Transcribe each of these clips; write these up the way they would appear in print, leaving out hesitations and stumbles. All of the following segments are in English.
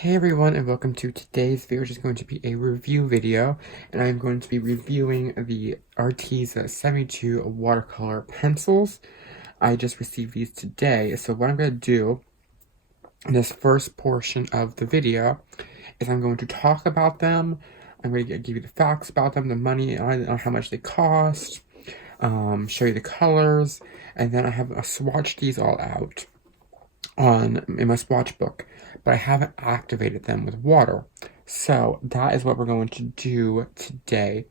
Hey everyone, and welcome to today's video, which is going to be a review video, and I'm going to be reviewing the Arteza 72 watercolor pencils. I just received these today, so what I'm going to do in this first portion of the video is I'm going to talk about them. I'm going to give you the facts about them, the money, on how much they cost, show you the colors, and then I have swatched these all out in my swatch book, but I haven't activated them with water. So that is what we're going to do today,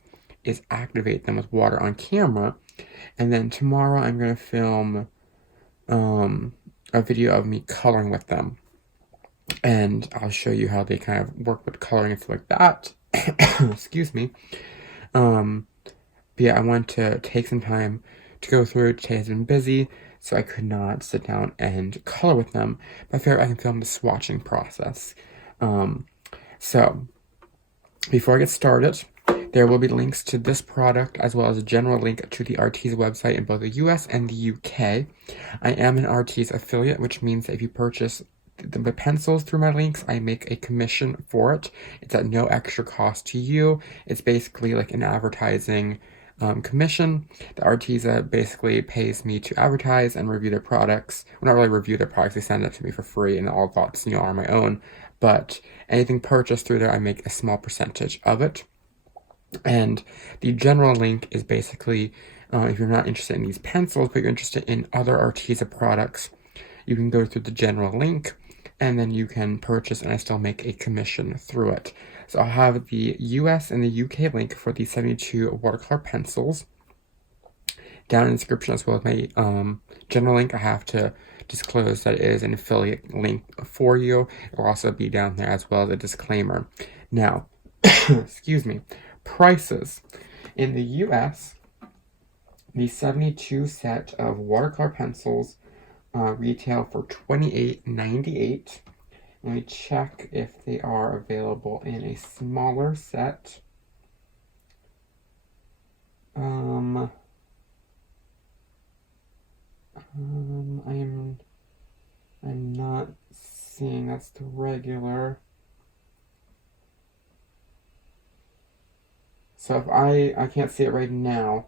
is activate them with water on camera. And then tomorrow I'm going to film a video of me coloring with them. And I'll show you how they kind of work with coloring and stuff like that. Excuse me. But yeah, I want to take some time to go through. Today has been busy, so I could not sit down and color with them, but I figured I can film the swatching process. So, before I get started, there will be links to this product, as well as a general link to the Arteza website in both the US and the UK. I am an Arteza affiliate, which means that if you purchase the pencils through my links, I make a commission for it. It's at no extra cost to you. It's basically like an advertising commission. The Arteza basically pays me to advertise and review their products. Well, not really review their products, they send it to me for free, and all thoughts, are my own. But anything purchased through there, I make a small percentage of it. And the general link is basically, if you're not interested in these pencils, but you're interested in other Arteza products, you can go through the general link, and then you can purchase, and I still make a commission through it. So I'll have the US and the UK link for the 72 watercolor pencils down in the description, as well as my general link. I have to disclose that it is an affiliate link for you. It'll also be down there, as well as a disclaimer. Now, excuse me, prices. In the US, the 72 set of watercolor pencils retail for $28.98. Let me check if they are available in a smaller set. I'm not seeing. That's the regular. So if I can't see it right now,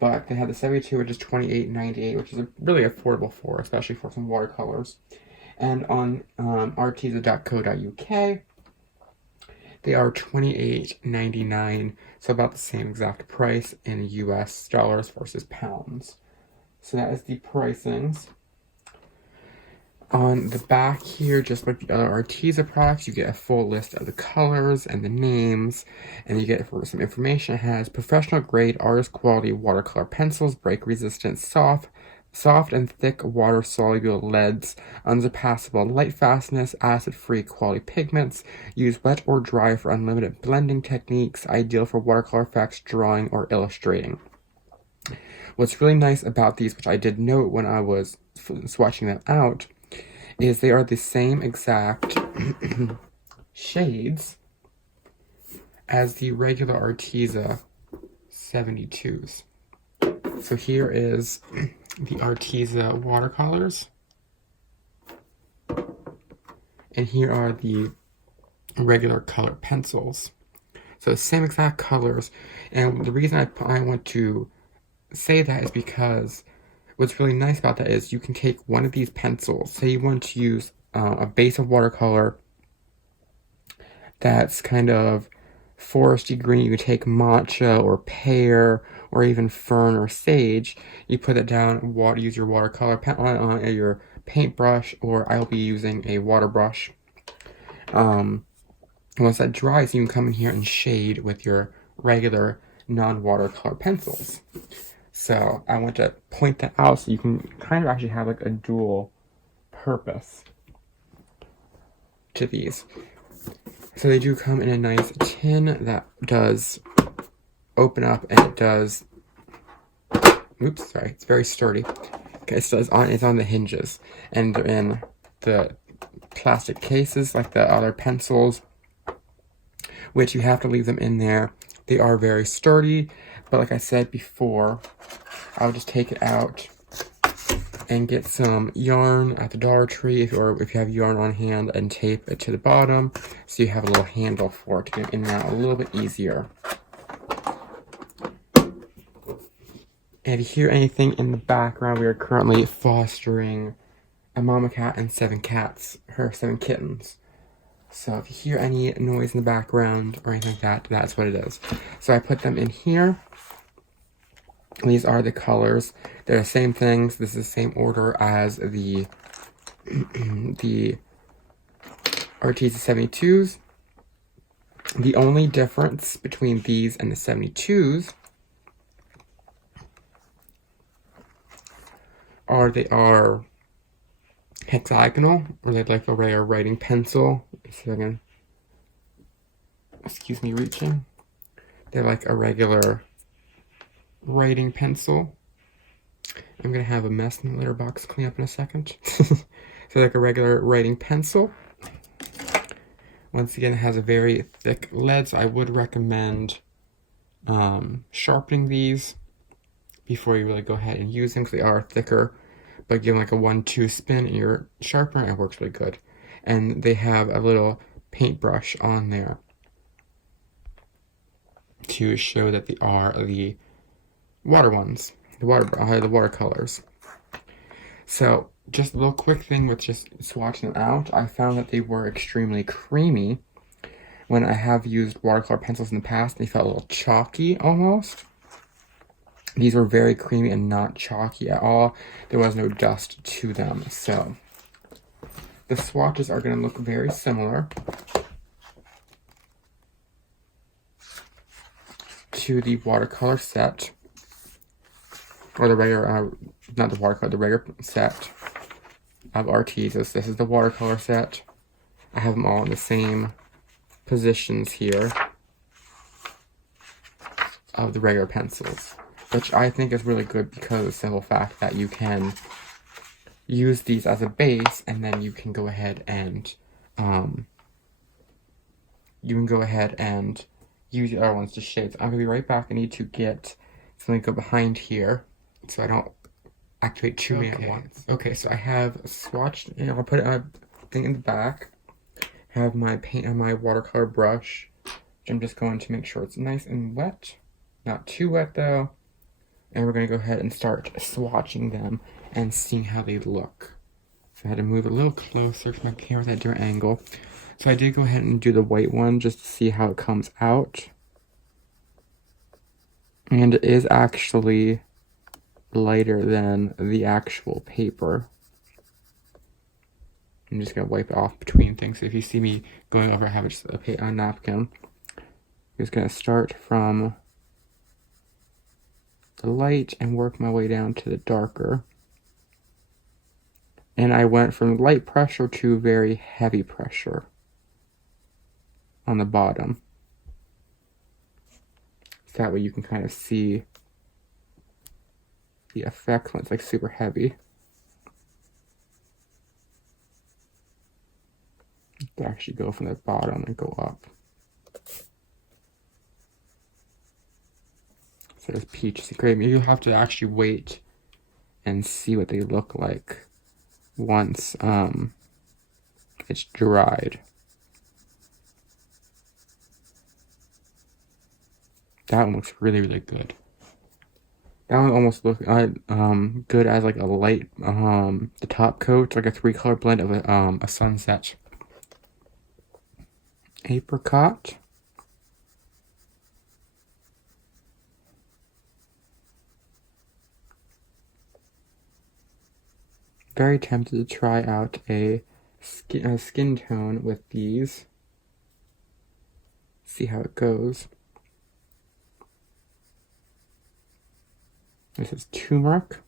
but they have the 72, which is $28.98, which is really affordable for, especially for some watercolors. And on arteza.co.uk, they are $28.99, so about the same exact price in US dollars versus pounds. So that is the pricings. On the back here, just like the other Arteza products, you get a full list of the colors and the names, and you get for some information. It has professional grade, artist quality watercolor pencils, break resistant, soft and thick water soluble leads, unsurpassable light fastness, acid free quality pigments, use wet or dry for unlimited blending techniques, ideal for watercolor effects, drawing, or illustrating. What's really nice about these, which I did note when I was swatching them out, is they are the same exact shades as the regular Arteza 72s. So here is the Arteza watercolors, and here are the regular color pencils. So the same exact colors, and the reason I want to say that is because what's really nice about that is you can take one of these pencils. Say you want to use a base of watercolor that's kind of foresty green. You could take matcha or pear or even fern or sage. You put it down, use your watercolor pen on your paintbrush, or I'll be using a water brush. Once that dries, you can come in here and shade with your regular non-watercolor pencils. So I want to point that out so you can kind of actually have like a dual purpose to these. So they do come in a nice tin that does open up, and it does, oops, sorry, it's very sturdy. Okay, it's on the hinges, and they're in the plastic cases like the other pencils, which you have to leave them in there. They are very sturdy, but like I said before, I'll just take it out and get some yarn at the Dollar Tree if you have yarn on hand, and tape it to the bottom so you have a little handle for it to get in and out a little bit easier. And if you hear anything in the background, we are currently fostering a mama cat and 7 kittens. So if you hear any noise in the background or anything like that, that's what it is. So I put them in here. These are the colors. They're the same things. This is the same order as the the Arteza 72s. The only difference between these and the 72s are they are hexagonal, or they'd like a rare writing pencil. So again, excuse me, reaching. They're like a regular writing pencil. I'm gonna have a mess in the litter box clean up in a second. So like a regular writing pencil. Once again, it has a very thick lead, so I would recommend sharpening these before you really go ahead and use them, because they are thicker. But give them like a 1-2 spin in your sharpener, and it works really good. And they have a little paintbrush on there to show that they are the water ones, the watercolors. So just a little quick thing with just swatching them out. I found that they were extremely creamy. When I have used watercolor pencils in the past, they felt a little chalky almost. These were very creamy and not chalky at all. There was no dust to them. So the swatches are going to look very similar to the watercolor set, or the regular, not the watercolor, the regular set of Artezas. This is the watercolor set. I have them all in the same positions here of the regular pencils, which I think is really good because of the simple fact that you can use these as a base, and then you can go ahead and use the other ones to shade. So I'm gonna be right back. I need to get something to go behind here so I don't activate too many at once. Okay, so I have swatched, and I'll put a thing in the back. Have my paint on my watercolor brush, which I'm just going to make sure it's nice and wet. Not too wet though. And we're going to go ahead and start swatching them and seeing how they look. So I had to move a little closer to my camera at a different angle. So I did go ahead and do the white one just to see how it comes out. And it is actually lighter than the actual paper. I'm just going to wipe it off between things. So if you see me going over, I have just a napkin. I'm just going to start from the light and work my way down to the darker. And I went from light pressure to very heavy pressure on the bottom. So that way you can kind of see the effect when it's like super heavy. To actually go from the bottom and go up. So there's peach, great. You'll have to actually wait and see what they look like once it's dried. That one looks really, really good. That one almost looks good as like a light, the top coat, like a 3-color blend of a sunset apricot. Very tempted to try out a skin tone with these. See how it goes. This is turmeric.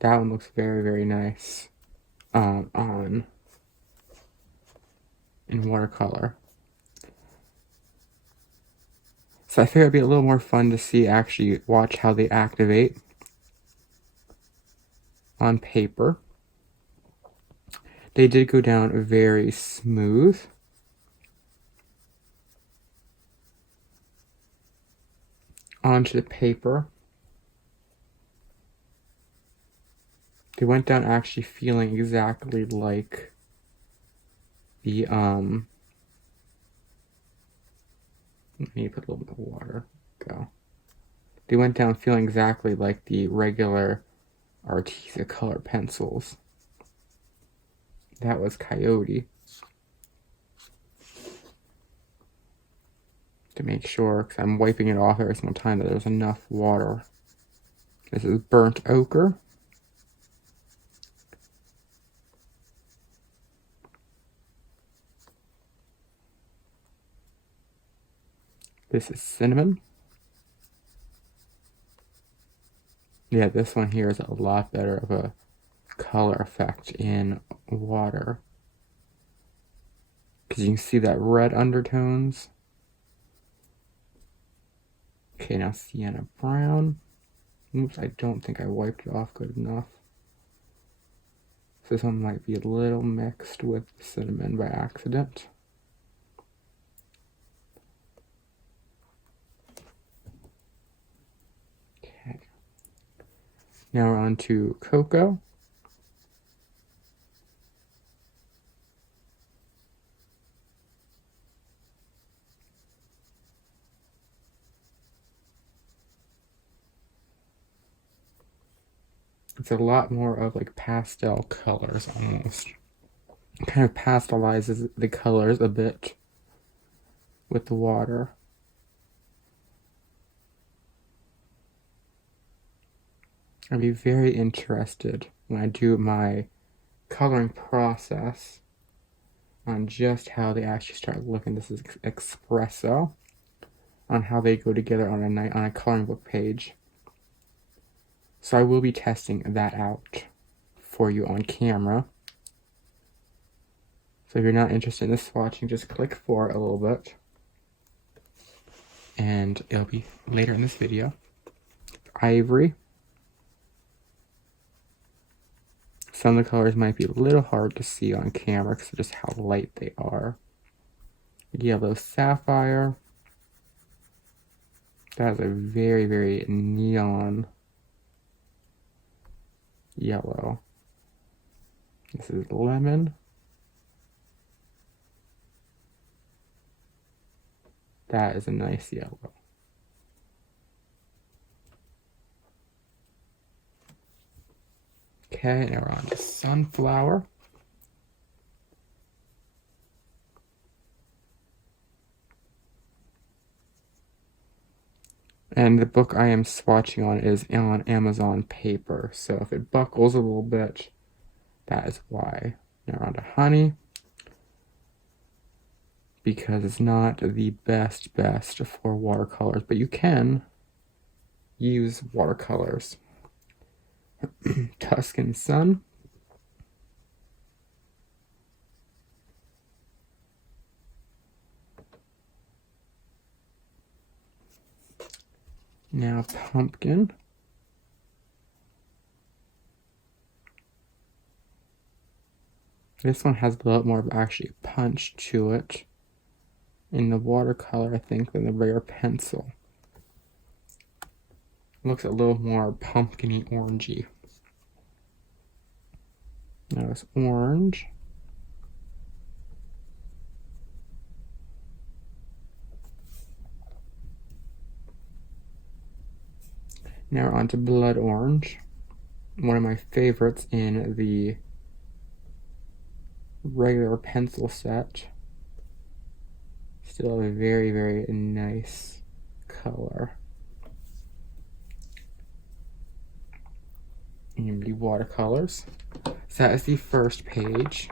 That one looks very, very nice in watercolor. So I figured it'd be a little more fun to see, actually watch how they activate on paper. They did go down very smooth. Onto the paper. They went down actually feeling exactly like the, I need to put a little bit of water. Go. They went down feeling exactly like the regular Arteza color pencils. That was Coyote. To make sure, because I'm wiping it off every single time, that there's enough water. This is Burnt Ochre. This is Cinnamon. Yeah, this one here is a lot better of a color effect in water. Because you can see that red undertones. Okay, now Sienna Brown. Oops, I don't think I wiped it off good enough. So this one might be a little mixed with cinnamon by accident. Okay. Now we're on to Cocoa. It's a lot more of like pastel colors almost. It kind of pastelizes the colors a bit with the water. I'd be very interested when I do my coloring process on just how they actually start looking. This is espresso, on how they go together on a coloring book page. So I will be testing that out for you on camera. So if you're not interested in this swatching, just click for a little bit. And it'll be later in this video. Ivory. Some of the colors might be a little hard to see on camera because of just how light they are. Yellow Sapphire. That is a very, very neon yellow. This is Lemon. That is a nice yellow. Okay, now we're on to Sunflower. And the book I am swatching on is on Amazon paper, so if it buckles a little bit, that is why. Now we're on to Honey, because it's not the best for watercolors, but you can use watercolors. Tuscan Sun. Now Pumpkin. This one has a lot more of actually punch to it in the watercolor, I think, than the regular pencil. Looks a little more pumpkin-y, orangey. Now it's Orange. Now we're on to Blood Orange. One of my favorites in the regular pencil set. Still a very, very nice color. And the watercolors. So that is the first page.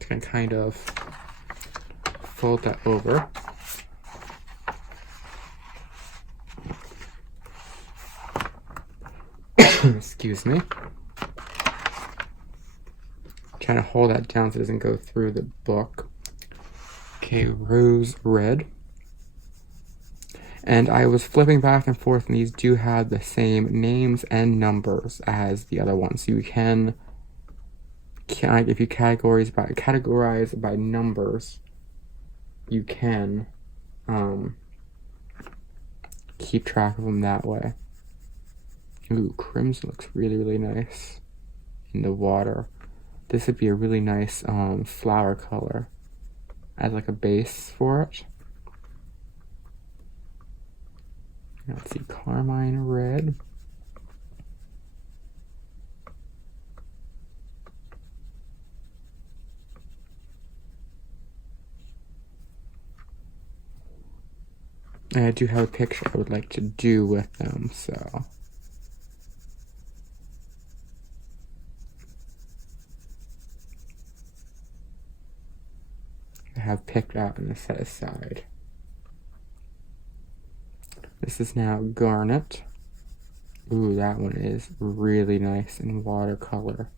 You can kind of fold that over. Excuse me. Trying to hold that down so it doesn't go through the book. Okay, Rose Red. And I was flipping back and forth, and these do have the same names and numbers as the other ones. So you can if you categorize by numbers, you can keep track of them that way. Ooh, crimson looks really, really nice. in the water. This would be a really nice flower color as like a base for it. Let's see, carmine red. And I do have a picture I would like to do with them, so. I have picked out and set aside. This is now garnet. Ooh, that one is really nice in watercolor.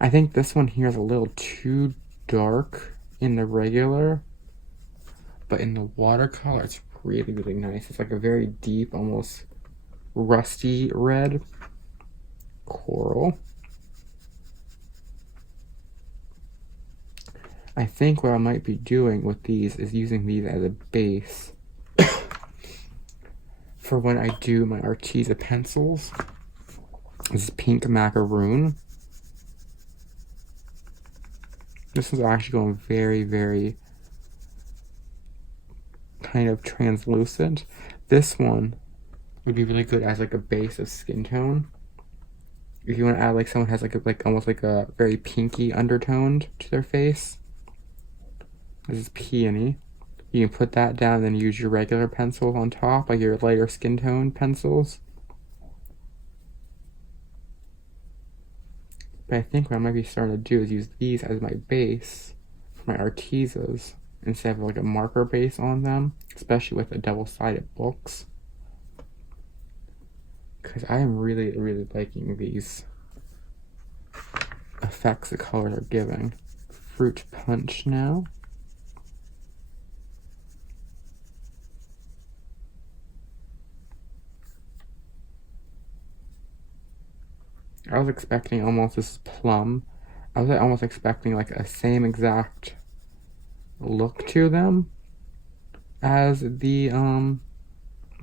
I think this one here is a little too dark in the regular, but in the watercolor, it's really, really nice. It's like a very deep, almost rusty red coral. I think what I might be doing with these is using these as a base for when I do my Arteza pencils. This is pink macaroon. This is actually going very, very kind of translucent. This one would be really good as like a base of skin tone. If you want to add like someone has like almost like a very pinky undertoned to their face. This is peony. You can put that down and then use your regular pencils on top, like your lighter skin tone pencils. But I think what I might be starting to do is use these as my base for my Artezas instead of like a marker base on them, especially with the double-sided books. Because I am really, really liking these effects the colors are giving. Fruit punch now. I was expecting almost this plum. I was almost expecting like a same exact look to them as the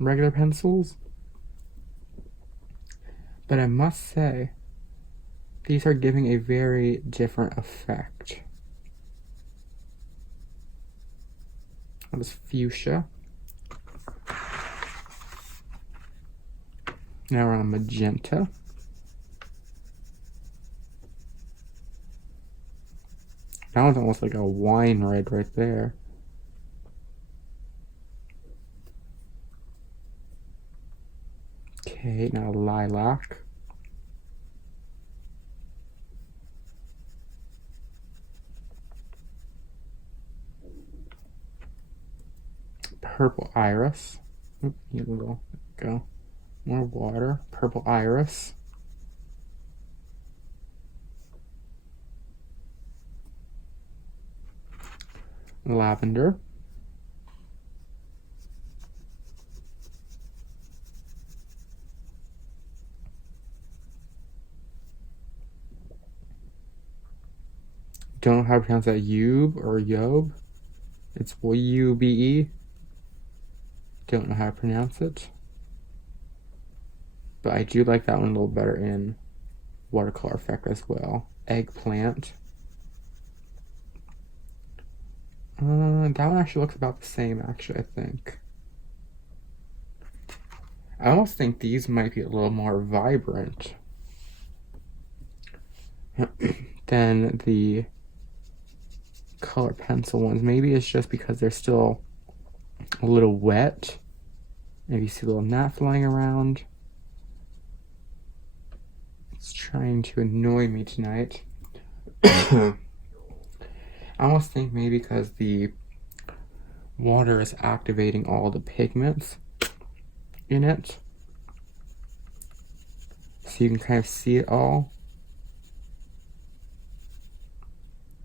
regular pencils. But I must say, these are giving a very different effect. That was fuchsia. Now we're on magenta. That one's almost like a wine red right there. Okay, now lilac. Purple iris. Oop, need a little, go. More water. Purple iris. Lavender. Don't know how to pronounce that. Yube or Yob. It's Ube. Don't know how to pronounce it. But I do like that one a little better in watercolor effect as well. Eggplant. That one actually looks about the same, actually, I think. I almost think these might be a little more vibrant than the color pencil ones. Maybe it's just because they're still a little wet. Maybe you see a little gnat flying around. It's trying to annoy me tonight. I almost think maybe because the water is activating all the pigments in it, so you can kind of see it all.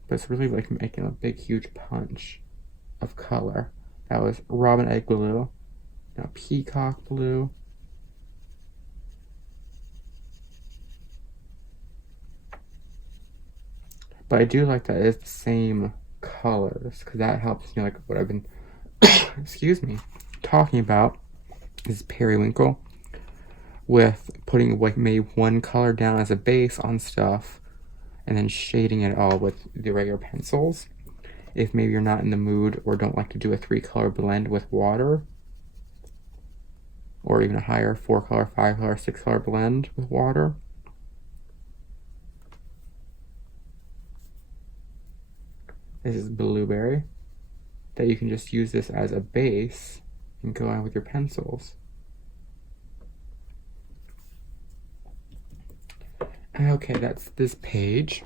But it's really like making a big, huge punch of color. That was robin egg blue, now peacock blue. But I do like that it's the same colors, because that helps me, like what I've been, excuse me, talking about is periwinkle. with putting like maybe one color down as a base on stuff and then shading it all with the regular pencils. If maybe you're not in the mood or don't like to do a 3-color blend with water, or even a higher 4-color, 5-color, 6-color blend with water. This is blueberry, that you can just use this as a base and go on with your pencils. Okay, that's this page.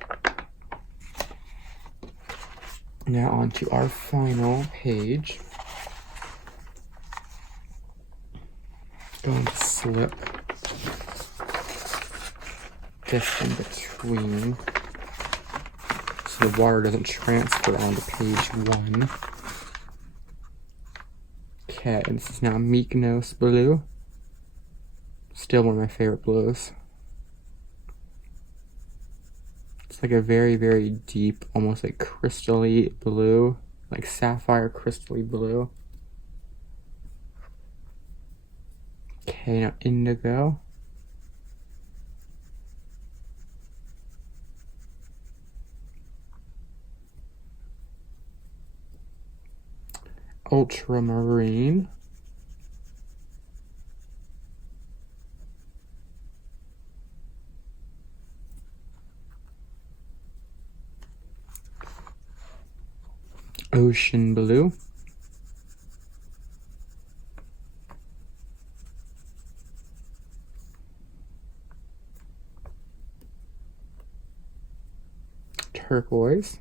Now on to our final page. Going to slip this in between so the water doesn't transfer onto page 1. Okay, and this is now Mykonos blue. Still one of my favorite blues. It's like a very, very deep, almost like crystally blue, like sapphire crystally blue. Okay, now indigo. Ultramarine. Ocean blue. Turquoise.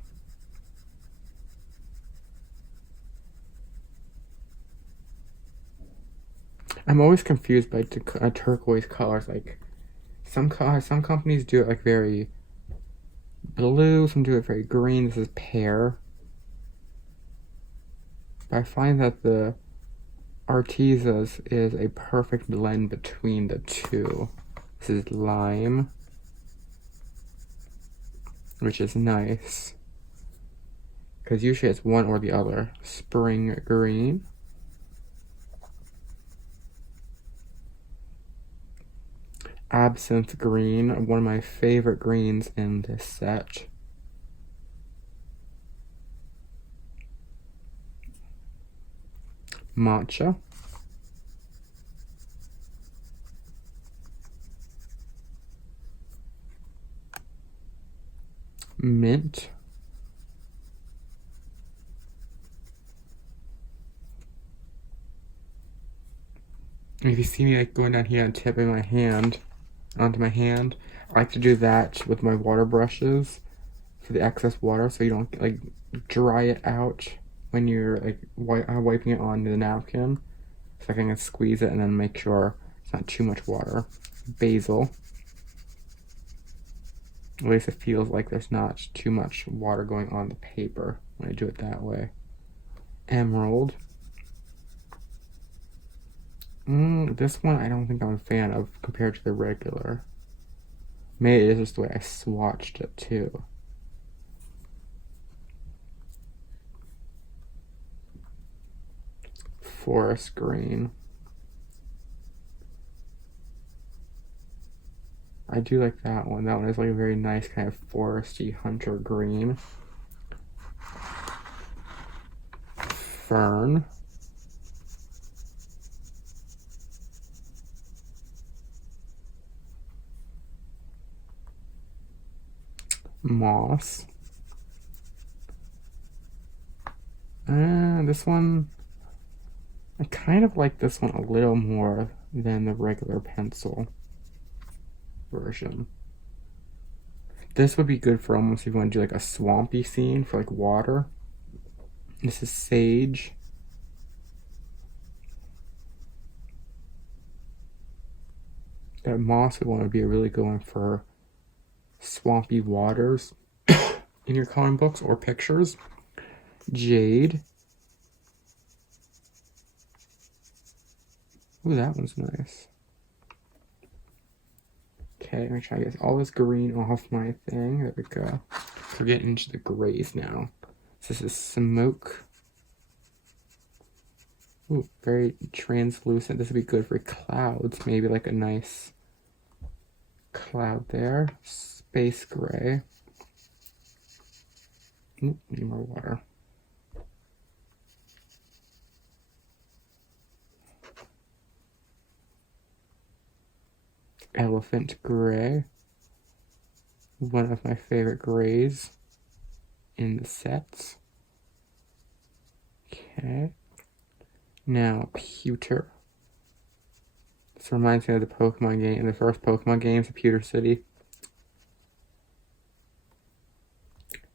I'm always confused by turquoise colors. Like some companies do it like very blue, some do it very green. This is pear. But I find that the Arteza's is a perfect blend between the two. This is lime, which is nice, because usually it's one or the other. Spring green. Absinthe green, one of my favorite greens in this set. Matcha. Mint. If you see me like going down here and tipping my hand onto my hand, I like to do that with my water brushes for the excess water, so you don't like dry it out when you're like wiping it on the napkin. So I can squeeze it and then make sure it's not too much water. Basil. At least it feels like there's not too much water going on the paper when I do it that way. Emerald. This one I don't think I'm a fan of compared to the regular. Maybe it is just the way I swatched it too. Forest green. I do like that one. That one is like a very nice kind of foresty hunter green. Fern. Moss. This one, I kind of like this one a little more than the regular pencil version. This would be good for almost if you want to do like a swampy scene for like water. This is sage. That moss would want to be a really good one for swampy waters in your coloring books or pictures. Jade. Ooh, that one's nice. Okay, make sure I get all this green off my thing. There we go. We're getting into the grays now. So this is smoke. Ooh, very translucent. This would be good for clouds. Maybe like a nice cloud there. Space gray. Ooh, need more water. Elephant gray. One of my favorite grays in the sets. Okay. Now, pewter. This reminds me of the Pokemon game, the first Pokemon games, the Pewter City.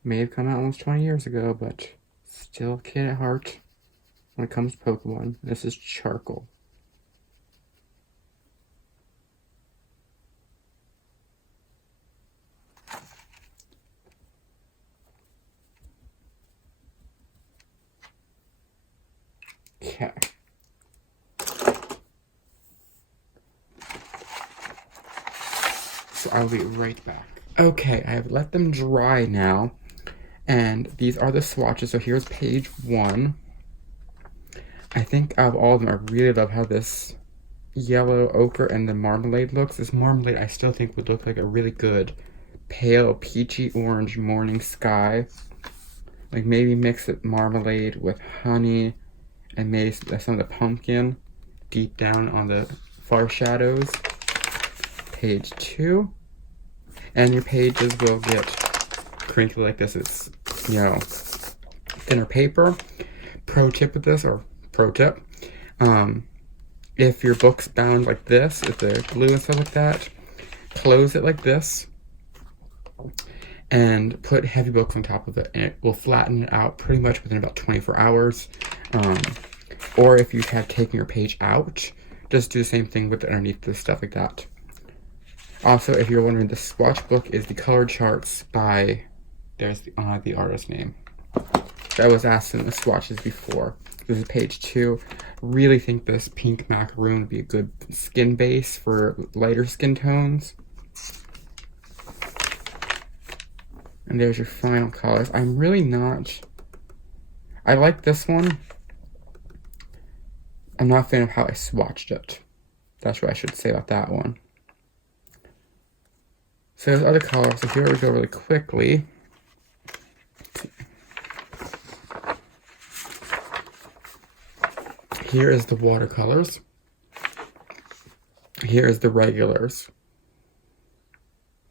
May have come out almost 20 years ago, but still a kid at heart when it comes to Pokemon. This is charcoal. Okay. So I'll be right back. Okay, I have let them dry now. And these are the swatches. So here's page 1. I think out of all of them, I really love how this yellow ochre and the marmalade looks. This marmalade I still think would look like a really good pale peachy orange morning sky. Like maybe mix it marmalade with honey and maybe some of the pumpkin deep down on the far shadows. Page 2. And your pages will get crinkly like this. It's, you know, thinner paper. Pro tip with this, or pro tip, if your book's bound like this, if the glue and stuff like that, close it like this and put heavy books on top of it, and it will flatten it out pretty much within about 24 hours. Or if you have taken your page out, just do the same thing with underneath this stuff like that. Also, if you're wondering, the swatch book is the color charts by, there's the artist name. I was asked in the swatches before. This is page 2. Really think this pink macaroon would be a good skin base for lighter skin tones. And there's your final colors. I'm really not... I like this one. I'm not a fan of how I swatched it. That's what I should say about that one. So there's other colors. So here we go really quickly. Here is the watercolors. Here is the regulars.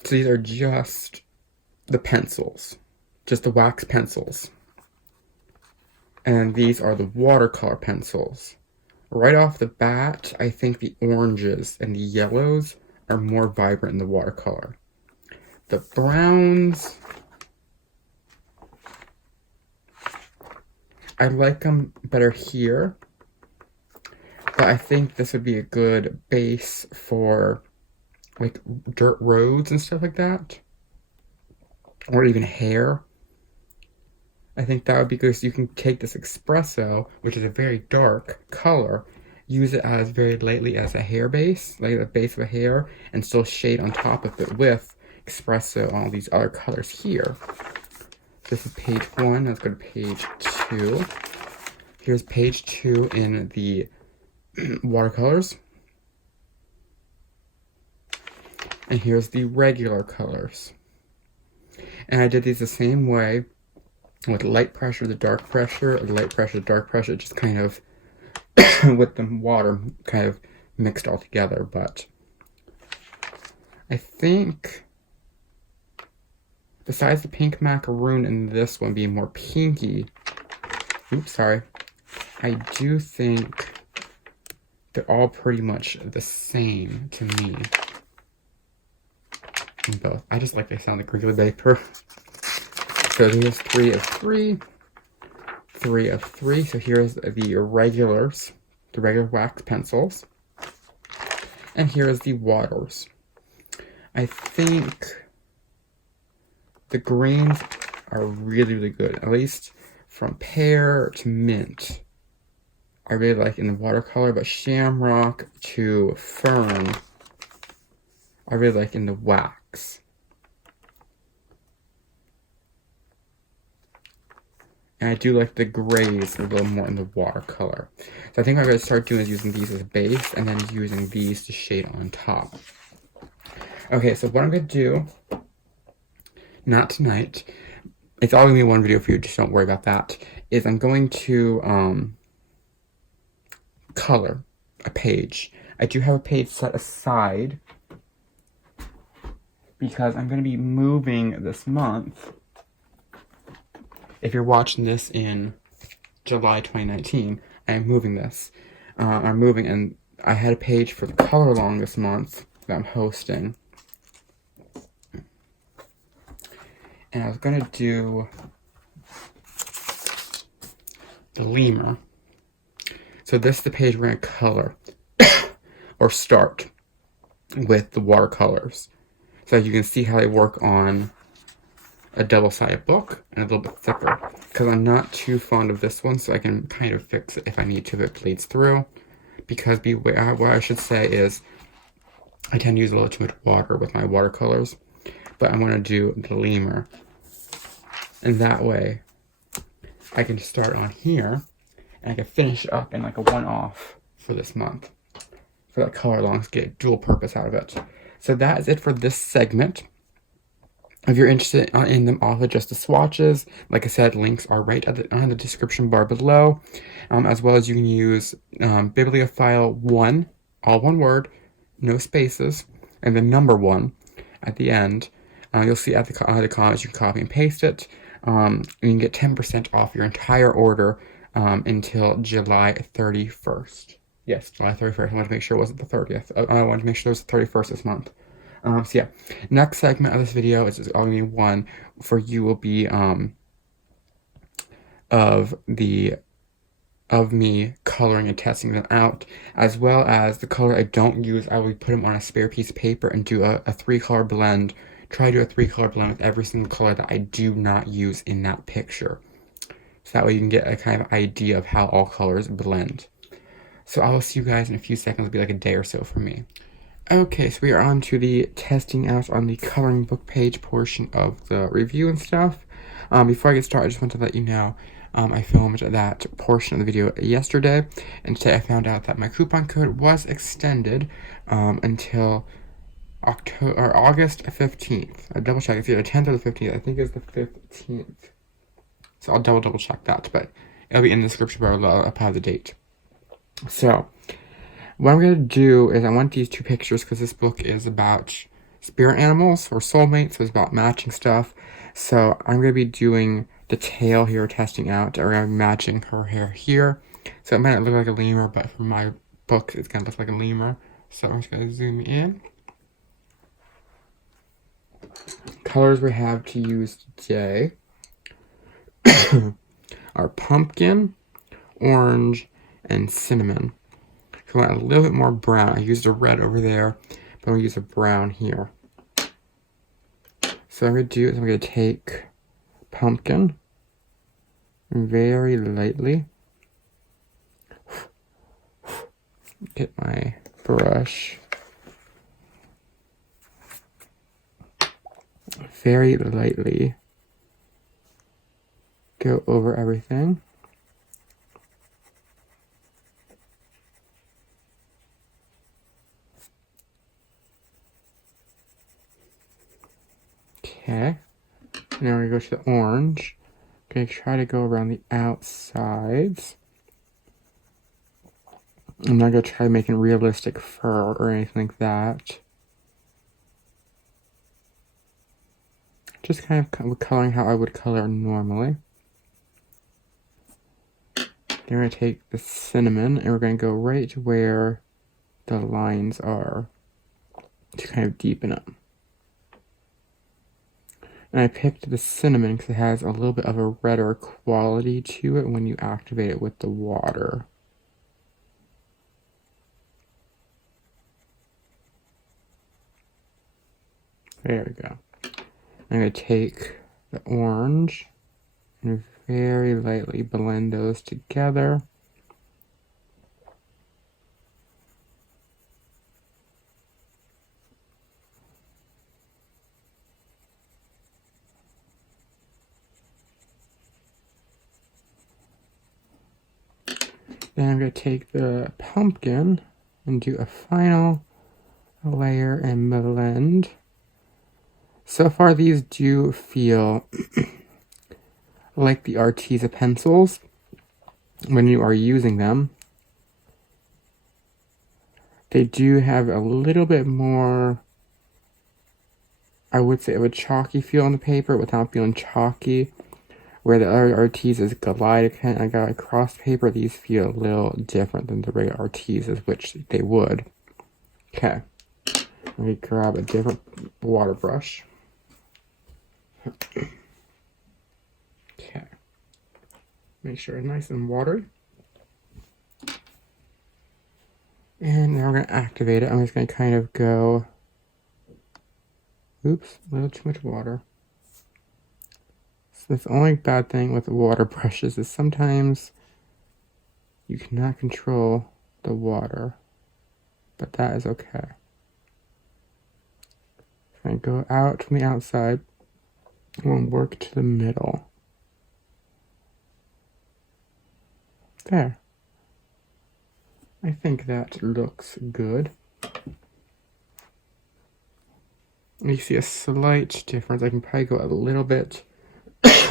So these are just the pencils, just the wax pencils. And these are the watercolor pencils. Right off the bat, I think the oranges and the yellows are more vibrant in the watercolor. The browns, I like them better here, but I think this would be a good base for like dirt roads and stuff like that, or even hair. I think that would be good. So you can take this espresso, which is a very dark color, use it as very lightly as a hair base, like the base of a hair, and still shade on top of it with espresso on all these other colors here. This is page 1. Let's go to page 2. Here's page 2 in the watercolors. And here's the regular colors. And I did these the same way, with light pressure to dark pressure, light pressure to dark pressure, just kind of with the water kind of mixed all together. But I think besides the pink macaroon and this one being more pinky, oops, sorry, I do think they're all pretty much the same to me. In both. I just like they sound like regular paper. So here's 3 of 3. 3 of 3. So here's the regulars, the regular wax pencils. And here's the waters. I think the greens are really, really good. At least from pear to mint. I really like in the watercolor, but shamrock to fern, I really like in the wax. And I do like the grays a little more in the watercolor. So I think what I'm going to start doing is using these as a base and then using these to shade on top. Okay, so what I'm going to do, not tonight, it's all going to be one video for you, just don't worry about that, is I'm going to color a page. I do have a page set aside because I'm going to be moving this month. If you're watching this in July 2019, I am moving this. I'm moving, and I had a page for the color along this month that I'm hosting. And I was going to do the lemur. So this is the page we're going to color or start with the watercolors. So you can see how they work on a double-sided book and a little bit thicker. Because I'm not too fond of this one, so I can kind of fix it if I need to if it bleeds through. Because what I should say is I tend to use a little too much water with my watercolors. But I'm going to do the lemur. And that way I can start on here and I can finish it up in like a one-off for this month. For that color along to get dual purpose out of it. So that is it for this segment. If you're interested in them, also just the swatches, like I said, links are right on the description bar below, as well as you can use bibliophile 1, all one word, no spaces, and the number 1 at the end. You'll see at the comments, you can copy and paste it, and you can get 10% off your entire order until July 31st. Yes, July 31st. I wanted to make sure it wasn't the 30th. I wanted to make sure it was the 31st this month. So yeah, next segment of this video is only one for you will be of me coloring and testing them out, as well as the color I don't use. I will put them on a spare piece of paper and do a 3-color blend. Try to do a 3-color blend with every single color that I do not use in that picture. So that way you can get a kind of idea of how all colors blend. So I will see you guys in a few seconds. It'll be like a day or so for me. Okay, so we are on to the testing out on the coloring book page portion of the review and stuff. Before I get started, I just want to let you know I filmed that portion of the video yesterday, and today I found out that my coupon code was extended until August 15th. I double check, it's either the 10th or the 15th. I think it's the 15th. So I'll double check that, but it'll be in the description bar below. I'll have the date. So what I'm going to do is I want these 2 pictures because this book is about spirit animals or soulmates, so it's about matching stuff. So I'm going to be doing the tail here, testing out, or I'm matching her hair here. So it might not look like a lemur, but for my book, it's going to look like a lemur. So I'm just going to zoom in. Colors we have to use today are pumpkin, orange, and cinnamon. So I want a little bit more brown. I used a red over there, but I'm going to use a brown here. So what I'm going to do is I'm going to take pumpkin very lightly. Get my brush. Very lightly go over everything. Okay, now we're going to go to the orange. I'm going to try to go around the outsides. I'm not going to try making realistic fur or anything like that. Just kind of coloring how I would color normally. Then we're going to take the cinnamon and we're going to go right where the lines are to kind of deepen it. And I picked the cinnamon because it has a little bit of a redder quality to it when you activate it with the water. There we go. I'm going to take the orange and very lightly blend those together. Then I'm going to take the pumpkin and do a final layer and blend. So far, these do feel like the Arteza pencils when you are using them. They do have a little bit more, I would say, of a chalky feel on the paper without feeling chalky. Where the other Artezas glide pen I got across paper, these feel a little different than the regular Artezas, which they would. Okay, let me grab a different water brush. Okay, make sure it's nice and watery. And now we're going to activate it. I'm just going to kind of go, oops, a little too much water. So the only bad thing with water brushes is sometimes you cannot control the water, but that is okay. I'm going to go out from the outside and work to the middle. There. I think that looks good. You see a slight difference. I can probably go a little bit,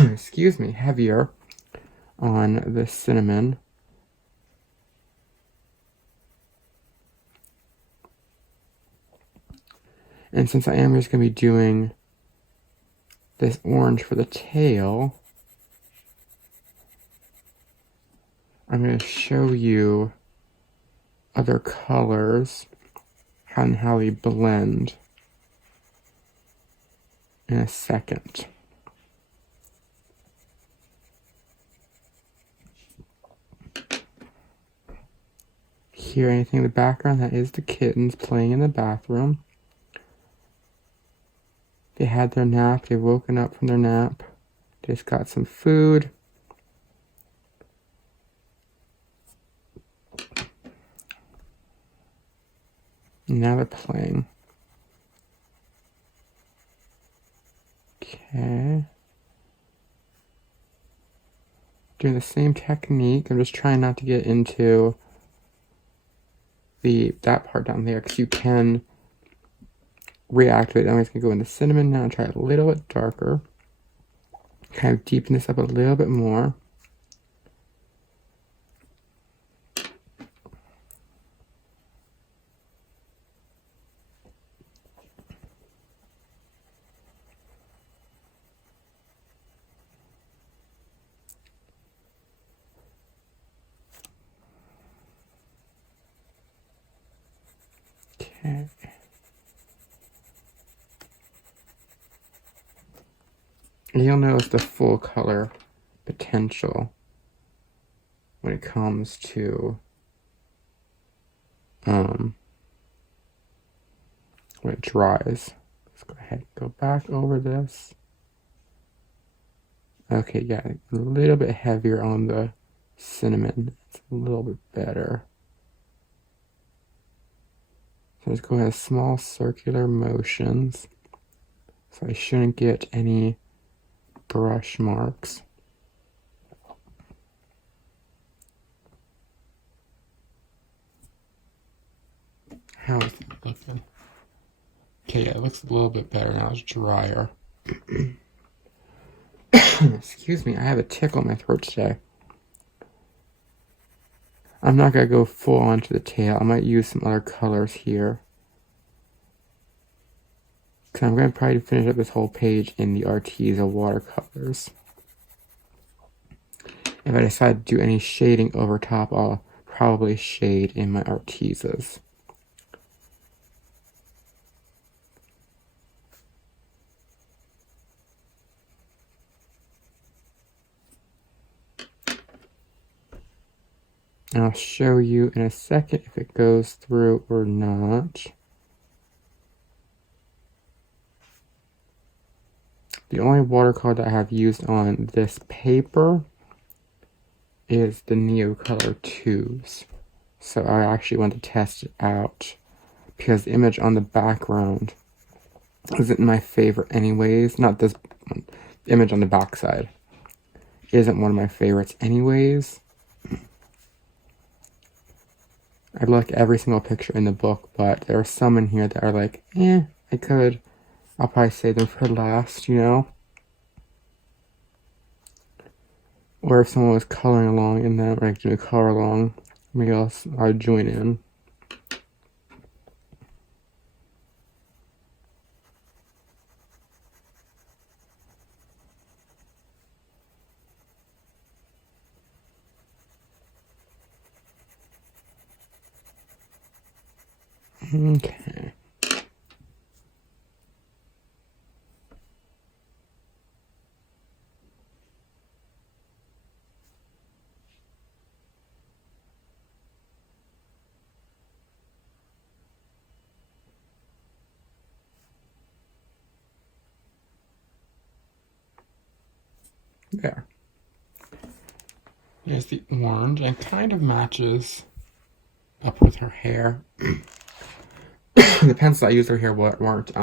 excuse me, heavier on the cinnamon. And since I am just going to be doing this orange for the tail, I'm going to show you other colors and how they blend in a second. Hear anything in the background? That is the kittens playing in the bathroom. They had their nap. They've woken up from their nap. They just got some food. Now they're playing. Okay. Doing the same technique. I'm just trying not to get into that part down there because you can reactivate. I'm just going to go into cinnamon now and try a little bit darker. Kind of deepen this up a little bit more. Okay. You'll notice the full color potential when it comes to when it dries. Let's go ahead and go back over this. Okay, yeah, a little bit heavier on the cinnamon. It's a little bit better. So just go ahead with small circular motions. So I shouldn't get any brush marks. How is it looking? Okay, yeah, it looks a little bit better now. It's drier. Excuse me, I have a tickle in my throat today. I'm not going to go full on to the tail. I might use some other colors here. Because I'm going to probably finish up this whole page in the Arteza watercolors. If I decide to do any shading over top, I'll probably shade in my Artezas. And I'll show you in a second if it goes through or not. The only watercolor that I have used on this paper is the Neocolor 2s. So I actually want to test it out because the image on the background isn't my favorite anyways. Not this one. The image on the backside isn't one of my favorites anyways. I like every single picture in the book, but there are some in here that are like, I'll probably save them for last, you know? Or if someone was coloring along in them, or like doing a color along, maybe I'll join in. Okay. There. Here's the orange, and kind of matches up with her hair. The pencils I used her hair weren't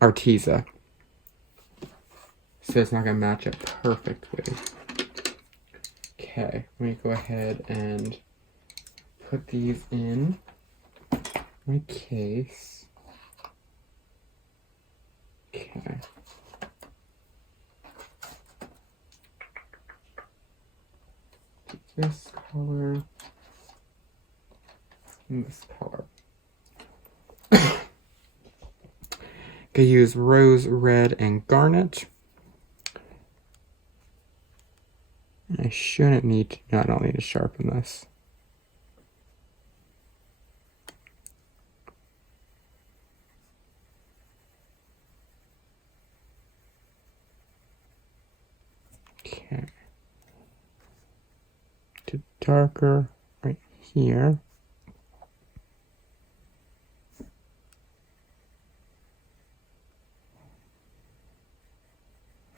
Arteza, so it's not gonna match up perfectly. Okay, let me go ahead and put these in my case. Okay. This color and this color. Gonna use rose red and garnet. I shouldn't need to, no, I don't need to sharpen this. Okay. To darker right here.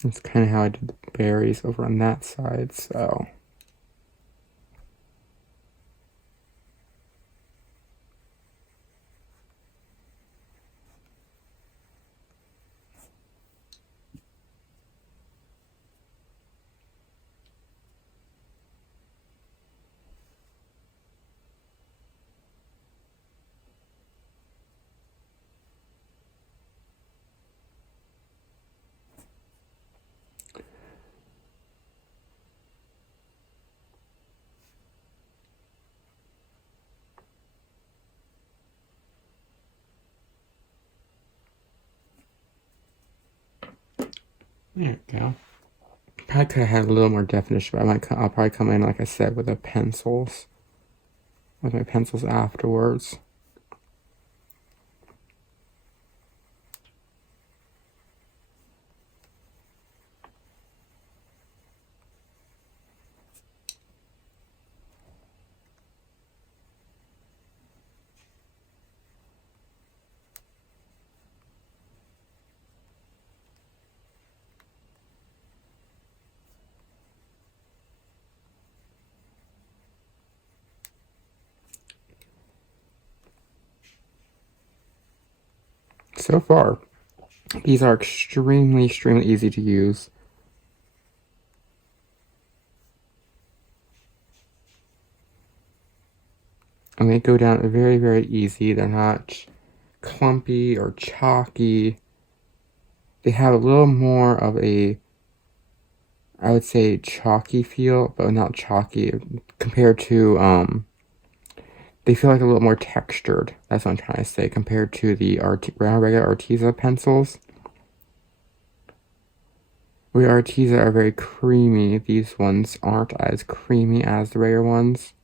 That's kind of how I did the berries over on that side, so. There we go. Probably could have had a little more definition, but I'll probably come in, like I said, with my pencils afterwards. So far, these are extremely easy to use. And they go down very easy. They're not clumpy or chalky. They have a little more of a, I would say, chalky feel, but not chalky compared to, they feel like a little more textured. That's what I'm trying to say, compared to the regular Arteza pencils. The Arteza are very creamy. These ones aren't as creamy as the regular ones.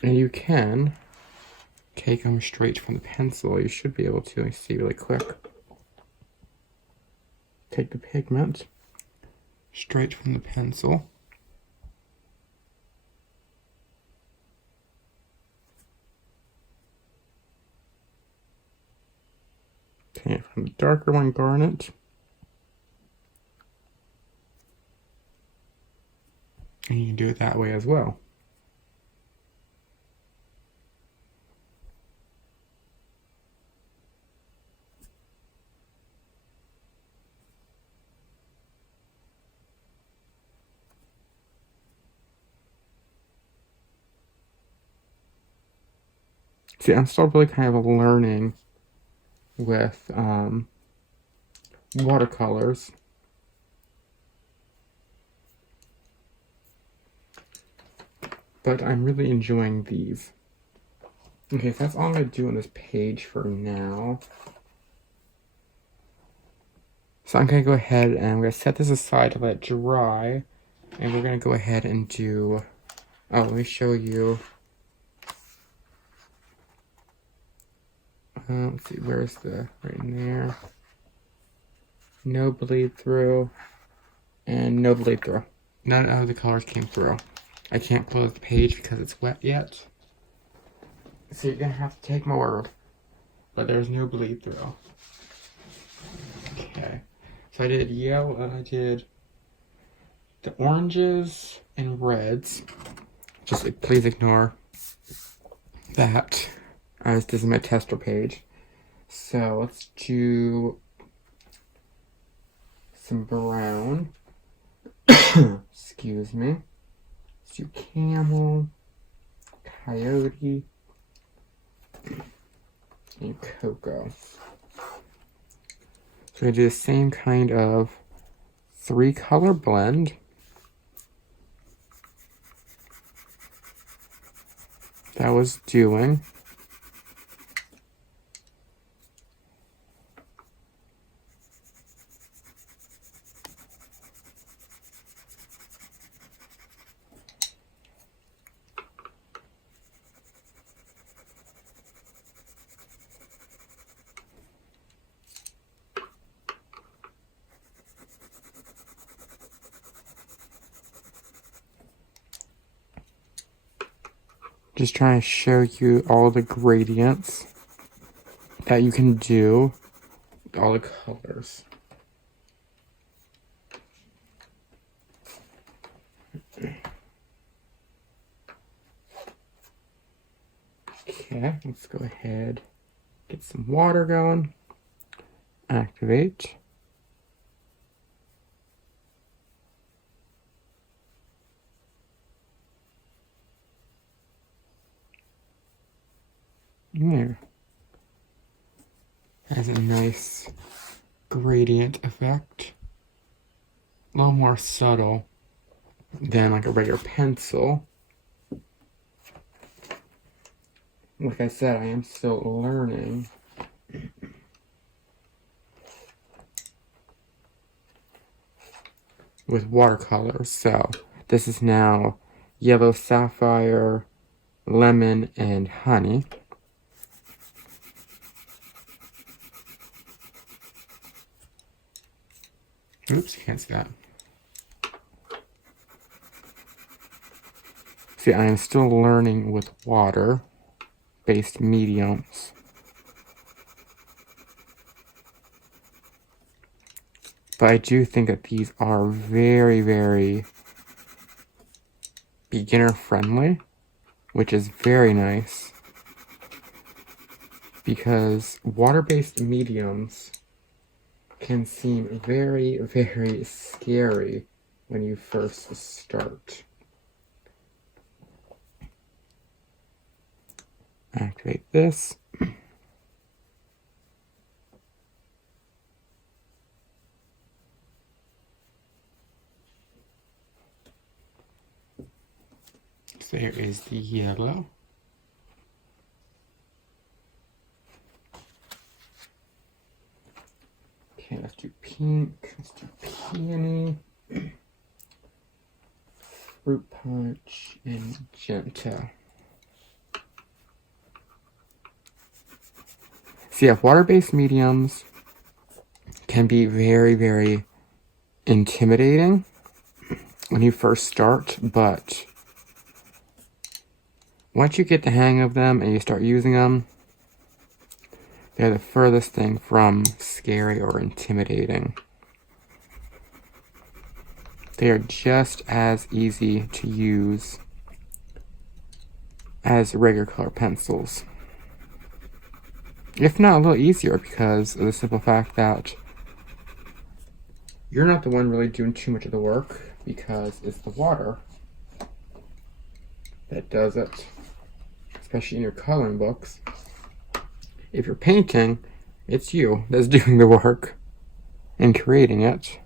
And you can take them straight from the pencil. You should be able to. Let me see really quick. Take the pigment straight from the pencil. Take it from the darker one, garnet. And you can do it that way as well. See, I'm still really kind of learning with watercolors. But I'm really enjoying these. Okay, so that's all I'm going to do on this page for now. So I'm going to go ahead and I'm going to set this aside to let it dry. And we're going to go ahead and do... Oh, let me show you. Let's see, where's the... Right in there. No bleed through. And no bleed through. None of the colors came through. I can't close the page because it's wet yet. So you're going to have to take my word. But there's no bleed through. Okay. So I did yellow, I did the oranges and reds. Just please ignore that. This is my tester page. So let's do some brown. Excuse me. Let's do camel, coyote, and cocoa. So we're going to do the same kind of 3-color blend. That was doing. Just trying to show you all the gradients that you can do with all the colors. Okay, let's go ahead, get some water going, activate. There. Has a nice gradient effect. A little more subtle than like a regular pencil. Like I said, I am still learning. With watercolors. So this is now yellow sapphire, lemon, and honey. Oops, you can't see that. See, I am still learning with water-based mediums. But I do think that these are very, very beginner-friendly, which is very nice. Because water-based mediums can seem very, very scary when you first start. Activate this. So here is the yellow. Okay, let's do pink, let's do peony, fruit punch, and magenta. So yeah, water-based mediums can be very, very intimidating when you first start, but once you get the hang of them and you start using them, they're the furthest thing from scary or intimidating. They are just as easy to use as regular color pencils. If not a little easier, because of the simple fact that you're not the one really doing too much of the work, because it's the water that does it. It's especially in your coloring books. If you're painting, it's you that's doing the work and creating it.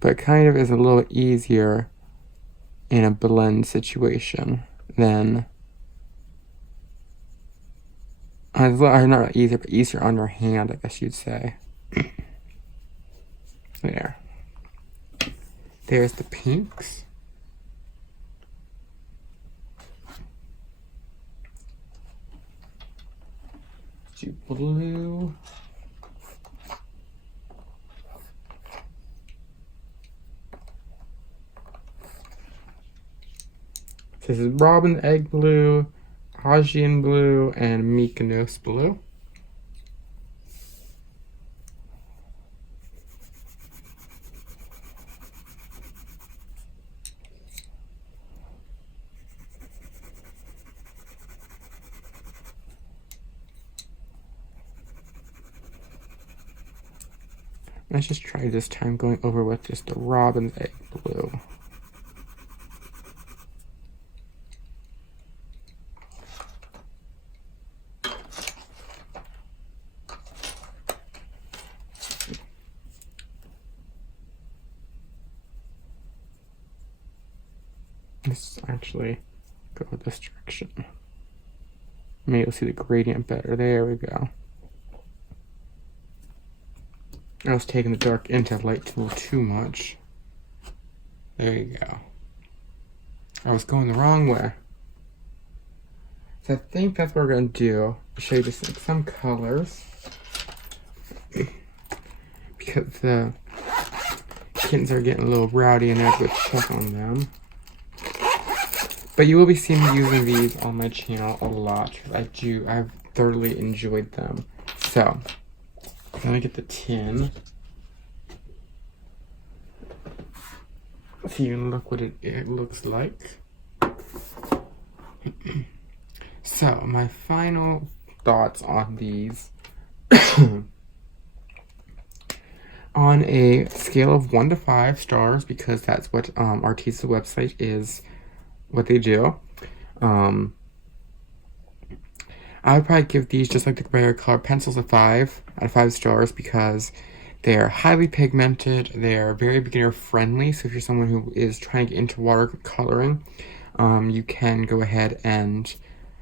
But it kind of is a little easier in a blend situation than, not really easier, but easier on your hand, I guess you'd say. There. There's the pinks. Do blue. This is Robin Egg Blue, Hajian Blue, and Mykonos Blue. Let's just try this time going over with just the Robin Egg Blue. Let's actually go with this direction. Maybe you'll see the gradient better. There we go. I was taking the dark into light tool too much. There you go. I was going the wrong way. So I think that's what we're going to do. I'll show you just some colors. Because the kittens are getting a little rowdy and I have to check on them. But you will be seeing me using these on my channel a lot. Because I've thoroughly enjoyed them. So, let me get the tin. So you can look what it looks like. So, my final thoughts on these. On a scale of 1 to 5 stars, because that's what Arteza website is, what they do. I would probably give these, just like the regular color pencils, a 5 out of 5 stars because they're highly pigmented. They're very beginner friendly. So if you're someone who is trying to get into watercoloring, you can go ahead and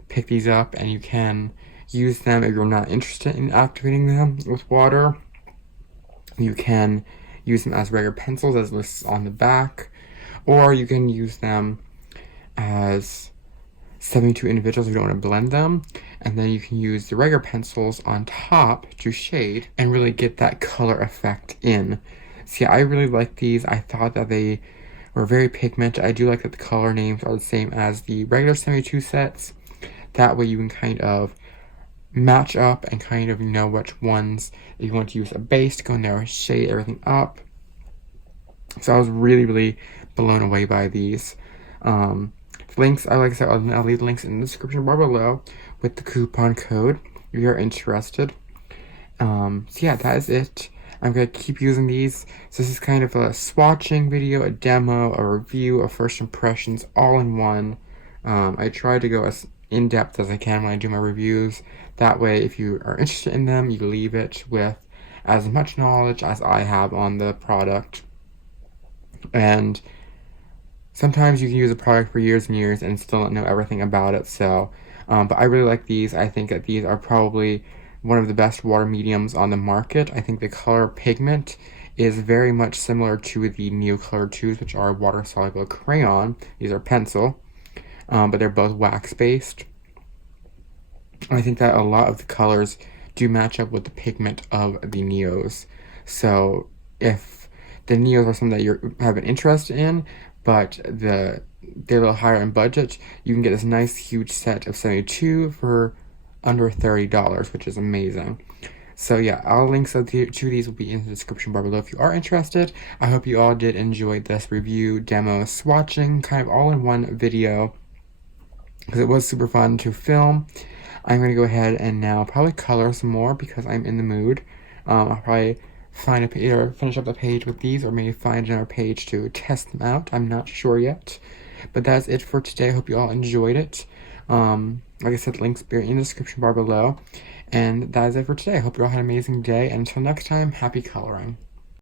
pick these up, and you can use them if you're not interested in activating them with water. You can use them as regular pencils, as lists on the back, or you can use them as 72 individuals if you don't want to blend them, and then you can use the regular pencils on top to shade and really get that color effect in. See, I really like these. I thought that they were very pigmented. I do like that the color names are the same as the regular 72 sets. That way you can kind of match up and kind of know which ones, if you want to use a base to go in there and shade everything up. So I was really, really blown away by these. Links, like I said, I'll leave links in the description bar below with the coupon code if you're interested. So yeah, that is it. I'm going to keep using these. So this is kind of a swatching video, a demo, a review, a first impressions, all in one. I try to go as in-depth as I can when I do my reviews. That way, if you are interested in them, you leave it with as much knowledge as I have on the product. And sometimes you can use a product for years and years and still not know everything about it. So, but I really like these. I think that these are probably one of the best water mediums on the market. I think the color pigment is very much similar to the Neocolor 2s, which are water-soluble crayon. These are pencil, but they're both wax-based. I think that a lot of the colors do match up with the pigment of the Neos. So if the Neos are something that you have an interest in, but they're a little higher in budget, you can get this nice huge set of 72 for under $30, which is amazing. So yeah, all links to these will be in the description bar below if you are interested. I hope you all did enjoy this review, demo, swatching, kind of all in one video, because it was super fun to film. I'm going to go ahead and now probably color some more because I'm in the mood. I'll probably either finish up the page with these or maybe find another page to test them out. I'm not sure yet. But that's it for today. I hope you all enjoyed it. Like I said, links will be in the description bar below. And that is it for today. I hope you all had an amazing day. And until next time, happy coloring.